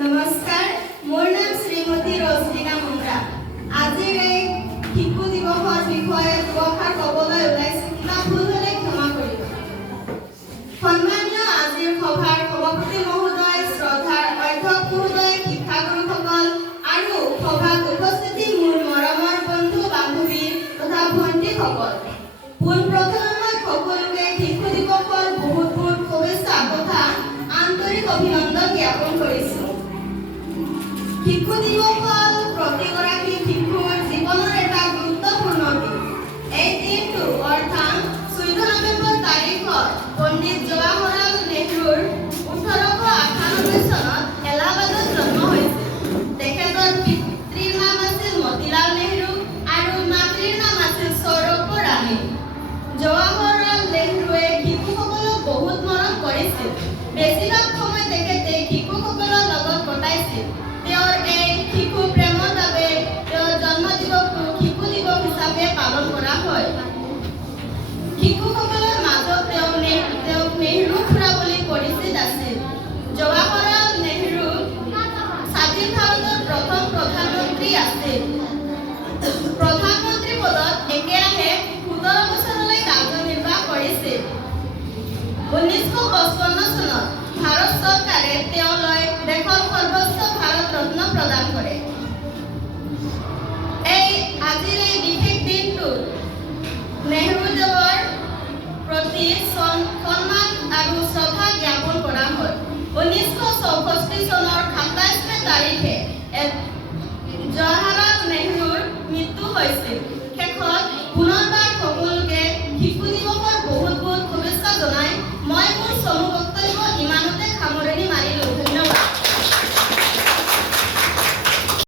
নমস্কাৰ, মোৰ নাম শ্ৰীমতী ৰজনীনা মুণ্ডা। আজিৰ এই শিশু দিৱসৰ বিষয়ে দুআষাৰ ক'বলৈ ওলাইছোঁ। কিবা ভুল হ'লে ক্ষমা কৰিব। সন্মানীয় আজিৰ সভাৰ সভাপতি মহোদয়, শ্ৰদ্ধাৰ অধ্যক্ষ মহোদয়, শিক্ষাগুৰুসকল আৰু সভাত উপস্থিত মোৰ মৰমৰ বন্ধু বান্ধৱী তথা ভণ্টিসকল, পোনপ্ৰথমে মই সকলোকে শিশু দিৱসৰ বহুত বহুত শুভেচ্ছা তথা আন্তৰিক অভিনন্দন জ্ঞাপন কৰিছোঁ। শিশু দিৱস হ'ল প্ৰতিগৰাকী শিশুৰ জীৱনৰ এটা গুৰুত্বপূৰ্ণ দিন। এই দিনটো অৰ্থাৎ 14 নৱেম্বৰ তাৰিখত পণ্ডিত জৱাহৰলাল নেহৰুৰ 1898 চনত এলাহাবাদত জন্ম হৈছিল। তেখেতৰ পিতৃৰ নাম আছিল মতিলাল নেহৰু আৰু মাতৃৰ নাম আছিল সৌৰভ ৰাণী। জৱাহৰলাল নেহৰুৱে শিশুসকলক বহুত মৰম কৰিছিল। বেছিভাগ সময় তেখেতে শিশুসকলৰ লগত কটাইছিল। তেওঁৰ এই শিশু প্ৰেমৰ বাবে তেওঁৰ জন্মদিৱসটো শিশু দিৱস হিচাপে পালন কৰা হয়। শিশুসকলৰ মাজত তেওঁক নেহৰু খুৰা বুলি পৰিচিত আছিল। জৱাহৰলাল নেহৰু স্বাধীন ভাৰতৰ প্ৰথম প্ৰধানমন্ত্ৰী আছিল। প্ৰধানমন্ত্ৰী পদত একেৰাহে 17 বছৰলৈ কাৰ্যনিৰ্বাহ কৰিছিল। 1955 চনত ভাৰত চৰকাৰে তেওঁলৈ দেশৰ সৰ্বোচ্চ ভাৰত ৰত্ন প্ৰদান কৰে। আজিৰ এই বিশেষ দিনটোত নেহৰুদেৱৰ প্ৰতি সন্মান আৰু শ্ৰদ্ধা জ্ঞাপন কৰা হয়। 1964 চনৰ 27 তাৰিখে জৱাহৰলাল নেহৰুৰ মৃত্যু হৈছিল। শেষত